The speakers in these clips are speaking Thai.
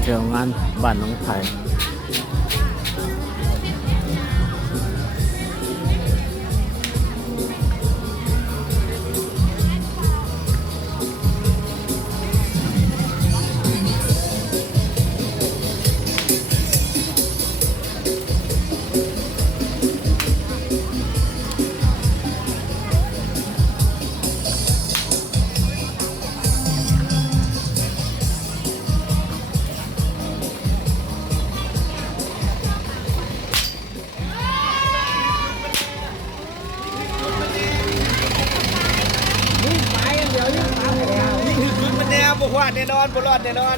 เที่ยวงานบ้านน้องไผ่มันแนวบุกวาดแน่นอนบุรอดแน่นอน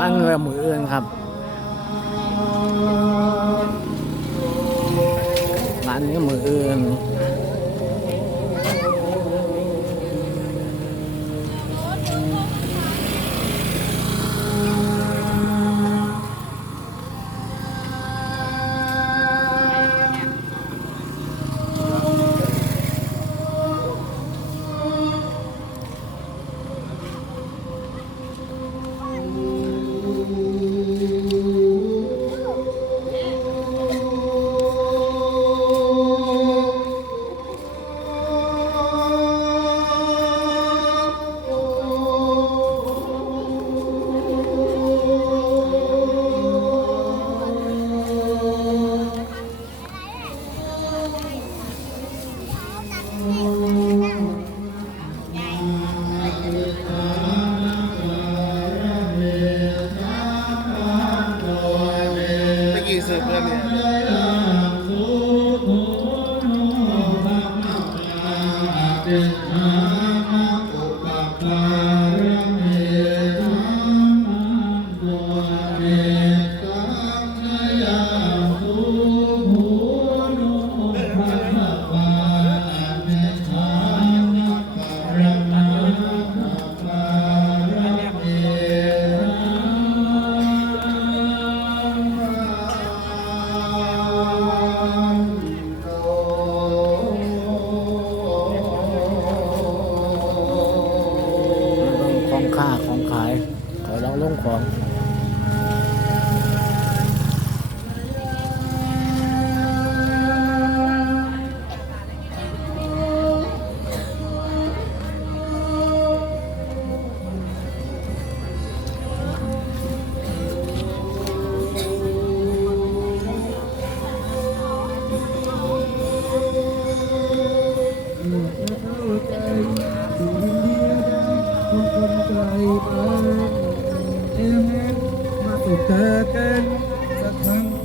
อันเงือมืออื่นครับงานนี้มืออื่นตะกี้เสิร์ฟเพื่อนเนี่ยของค่าของขายขอลองลงของ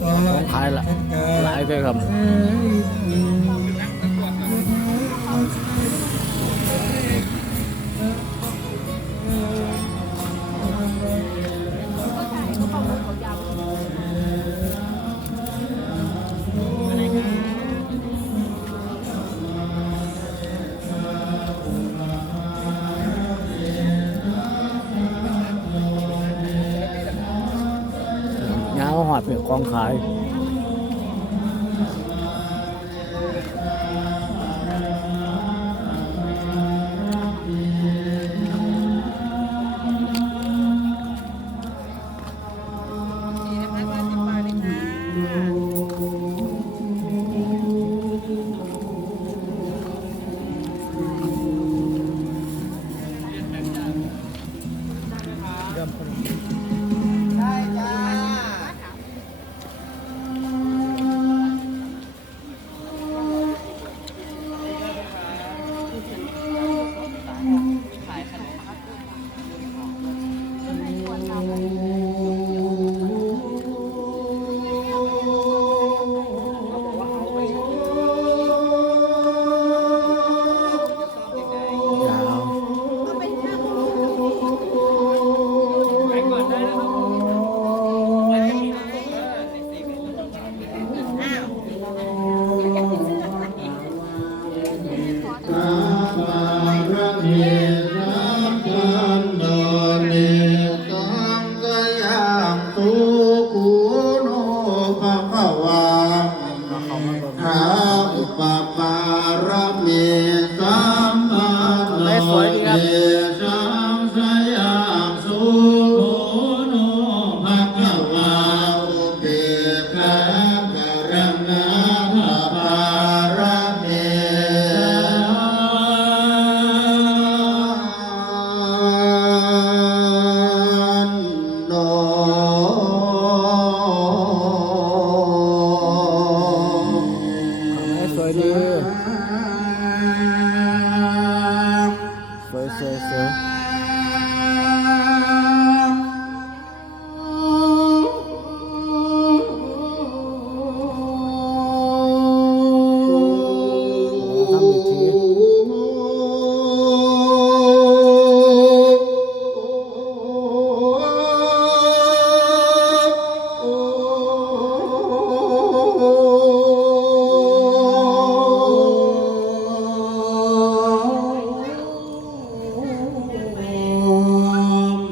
ของขายละหลายเลยครับเงาหอดเป็นของขาย ได้จ้า ปารมีสัมปันโนเนสังกยังตุกุโนภะคะวังอาอุปปารมีสัมปันโนเนสังสยังสุโขโนภะคะวาอุเบกขากรณาภารมีโน สวยดีสวยสวยสวยทำอีกที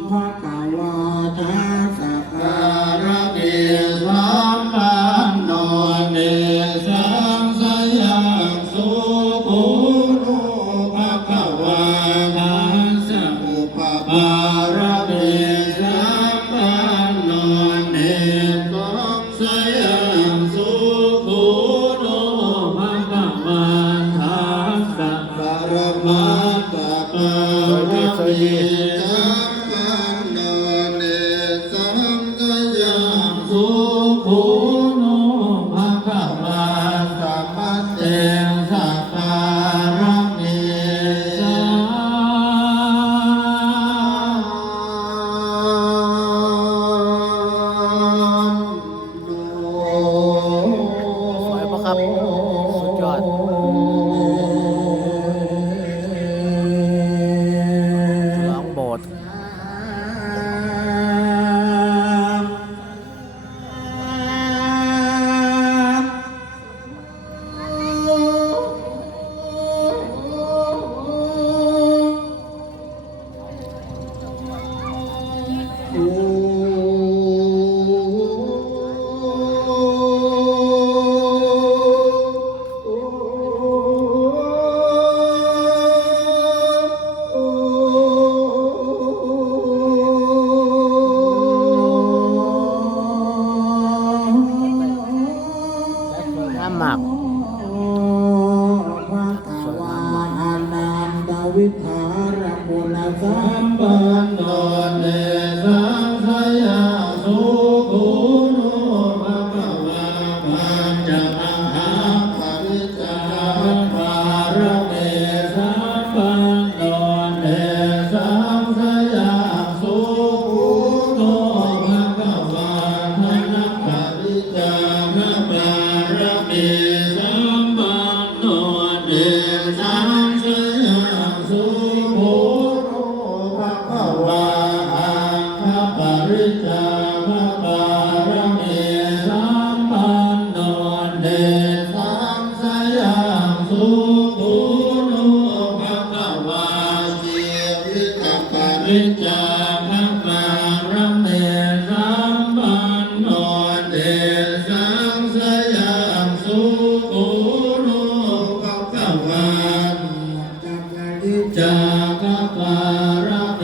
ภะคะวะตาสักการะเกสัมปันโนเนสังสยังสุโขโนภะคะวะทัสสะอุปปารมีสัมปันโนเนสังสยังสุโขโนภะคะวะทัสสะปรมัตถะปารมี สุโขโนภะคะวะสัพพะเตสัพพะระเมสาโน สวยปะครับสุดยอดร้องโบสถ์สวยงามมาก ภะคะวะอะนันตวิทารปุณสัมปันโนเนสังสยาสุโขโนภะคะวะปัญจมังคะปริจาภารเมสัมปันโนเนสังสยาสุโขโนภะคะวะทนะปริจาภารเมสัมปันโนเนสังสยาสุโขโนภะคะวะอังคปริจาภารเมสัมปันโนเนสังสยาสุโขโนภะคะวะชีวิตปริจาภารเมสัมปันโนเนสังสยาสุโขโนภะคะวะจาคปารเม